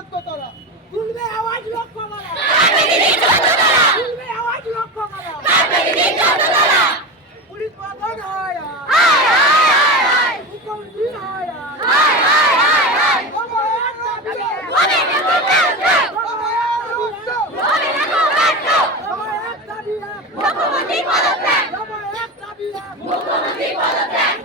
চোদ্দতলা তুলবে আওয়াজ লক্ষ্য করা তুলবে আওয়াজ লক্ষ্য করা পুলিশ প্রধান হয় মুখ্যমন্ত্রী হয় মুখ্যমন্ত্রী পদত্যাগ